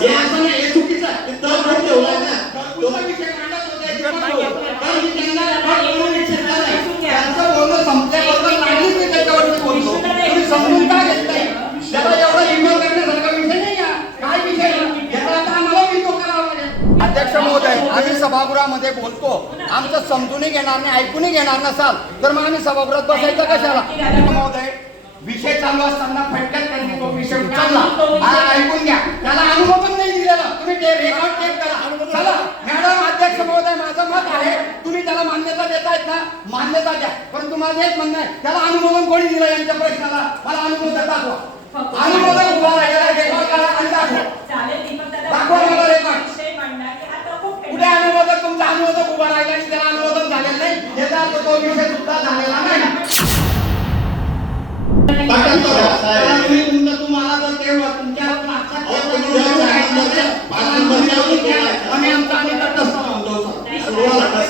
हे असं नाही, हे चुकीचं आहे. ते तर म्हणून ठेवलाय ना. तो विषय मांडत होते, ते पण बोलतो. कारण की त्यांना बोलणं इच्छित नाही. त्यांचं बोलणं संपल्याबरोबर लागलीच मी त्याच्यावरती बोलतो. तुम्ही समजून का घेत नाही? त्याला एवढा इग्नोर करण्यासारखा विषय नाही या. काय विषय याचा आता आम्हाला इग्नोर करावा लागेल. अध्यक्ष महोदय, आम्ही सभागृहामध्ये बोलतो. आमचं समजूनही घेणार नाही, ऐकूनही घेणार नसाल तर मग आम्ही सभागृहात बसायचं कशाला? महोदय, विषय चालू असताना फटक्यात त्यांनी तो विषय उचलला. ऐकून घ्या, त्याला अनुभव पण नाही दिलेला. तुम्ही ते रेकॉर्ड टेप करा. चला मॅडम, अध्यक्ष महोदय, माझं मत आहे, तुम्ही त्याला मान्यता देतायत ना, मान्यता द्या. परंतु माझं एक म्हणणं आहे, त्याला अनुमोदन कोणी दिलं यांच्या प्रश्नाला? मला अनुमोदन दाखवा. अनुमोदन उभा राहिलेला रेकॉर्ड करा आणि दाखवा. दाखवा मला रेकॉर्ड. कुठे अनुमोदक? तुमचा अनुमोदक उभा राहिला आणि त्याला अनुमोदन झालेलं नाही, याचा अर्थ तो विषय सुद्धा झालेला नाही. तुम्हाला जर तेव्हा तुमच्या आणि आमचा आम्ही तटस्थ राहतो.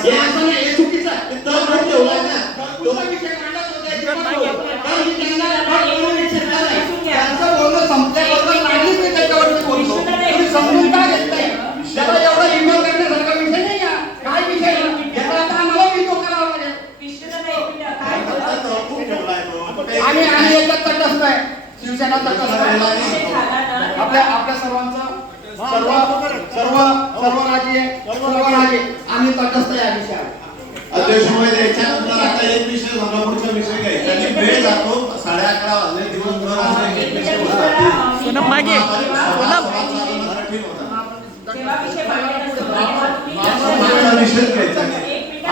हे असं नाही, हे चुकीचं आहे. ते तर म्हणून ठेवलाय ना. तो विषय मांडत होते, ते पण बोलतो. कारण की त्यांना बोलणं इच्छित नाही. त्यांचं बोलणं संपल्याबरोबर लागलीच मी त्याच्यावरती बोलतो. तुम्ही समजून का घेत नाही? त्याला एवढा इग्नोर करण्यासारखा विषय नाही या. काय विषय याचा आता आम्हाला इग्नोर करावा लागेल. आणि याच्यात तटस्थ आहे, शिवसेना तटस्थ आहे. आपल्या सर्वांचं सर्व राजे आम्ही तटस्थ या विषयावर. अध्यक्ष महोदय, याच्यानंतर आता एक विषय झाला, पुढचा विषय घ्यायचा आणि वेळ जातो. 11:30 वाजले, दिवसभर असं एक विषय होता. मागे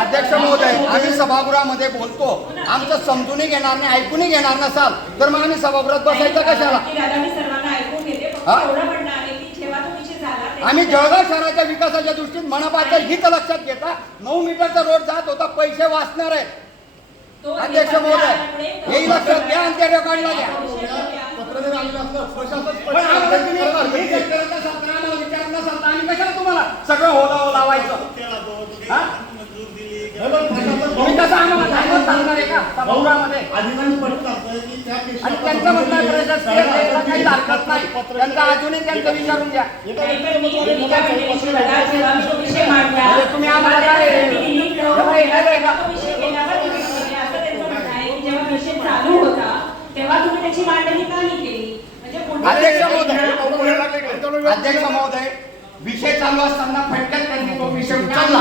अध्यक्ष महोदय, आम्ही सभागृहामध्ये बोलतो. आमचं समजूनही घेणार नाही, ऐकूनही घेणार नसाल तर मग आम्ही सभागृहात बसायचं कशाला? आम्ही जळगाव शहराच्या विकासाच्या दृष्टीने मनपाचं हित लक्षात घेता 9 मीटरचा रोड जात होता, पैसे वाचणार आहेत. अध्यक्ष महोदय, हेही लक्षात घ्या आणि त्या रेकॉर्डला घ्या. आम्ही कशाला तुम्हाला सगळं होला लावायचं? तुम्ही कसं आम्हाला धायवत सांगणार आहे का सभागृहामध्ये? आणि त्यांचं म्हणणं काही हरकत नाही, त्यांचं अजूनही त्यांचं विचारून घ्या. तुम्ही आम्हाला काय अध्यक्ष महोदय, विषय चालू असताना फटक्यात त्यांनी तो विषय उचलला.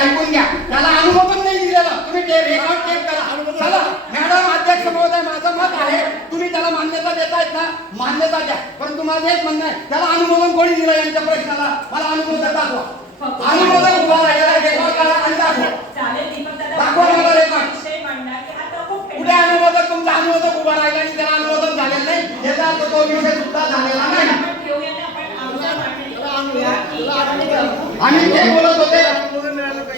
ऐकून घ्या, त्याला अनुभव पण नाही दिलेला. तुम्ही ते रेकॉर्ड टेप करा. चला मॅडम, अध्यक्ष महोदय, माझं मत आहे, तुम्ही त्याला मान्यता देतायत ना, मान्यता द्या. परंतु माझं एक म्हणणं आहे, त्याला अनुमोदन कोणी दिलं यांच्या प्रश्नाला? मला अनुमोदन दाखवा. अनुमोदन उभा राहिलेला रेकॉर्ड करा आणि दाखवा. दाखवा मला रेकॉर्ड. कुठे अनुमोदक? तुमचा अनुमोदक उभा राहिला आणि त्याला अनुमोदन झालेलं नाही, याचा अर्थ तो विषय सुद्धा झालेला नाही. आम्ही ते बोलत होते,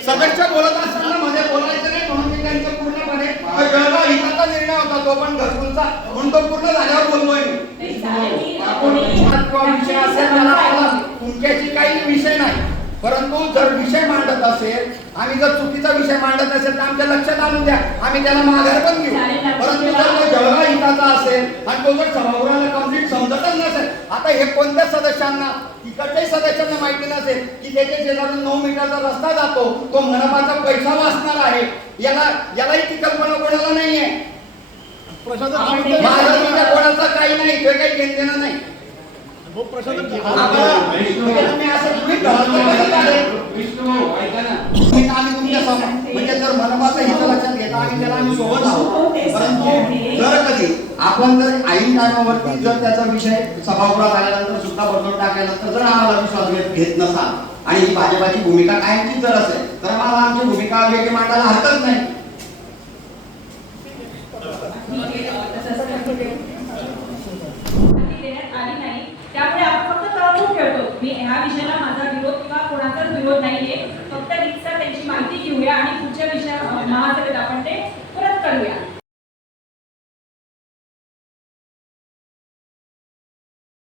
सदस्य बोलत असताना मध्ये बोलायचं नाही म्हणून मी त्यांचं पूर्णपणे जळगाव हिताचा निर्णय होता, तो पण घरकुलचा, म्हणून तो पूर्ण झाल्यावर बोलतोय विषय असेल त्याला तुमच्याशी काही विषय नाही. परंतु जर विषय मांडत असेल, आम्ही जर चुकीचा विषय मांडत असेल तर आमच्या लक्षात आणून द्या, आम्ही त्याला माघार पण घेऊ. परंतु जर तो जळगाव हिताचा असेल आणि तो जर सभागृहाला कंप्लीट समजतच नसेल, आता हे कोणत्या सदस्यांना, तिकडच्याही सदस्यांना माहिती नसेल की त्याच्या शेजारून 9 मीटरचा रस्ता जातो, तो मनपाचा पैसा वाचणार आहे, यालाही ती कल्पना कोणाला नाहीये. महाराष्ट्राच्या कोणाचा काही नाही, ते काही घेणं नाही. म्हणजे जर मनपाचं हित लक्षात घेता आणि त्याला आम्ही सोबत आहोत, परंतु जर कधी आपण जर ऐन टायमावरती जर त्याचा विषय सभागृहात आल्यानंतर सुद्धा बदलून टाकल्यानंतर जर आम्हाला विश्वास घेत नसाल आणि ही भाजपाची भूमिका कायमचीच जर असेल तर मला आमची भूमिका वेगळी मांडायला हरकत नाही.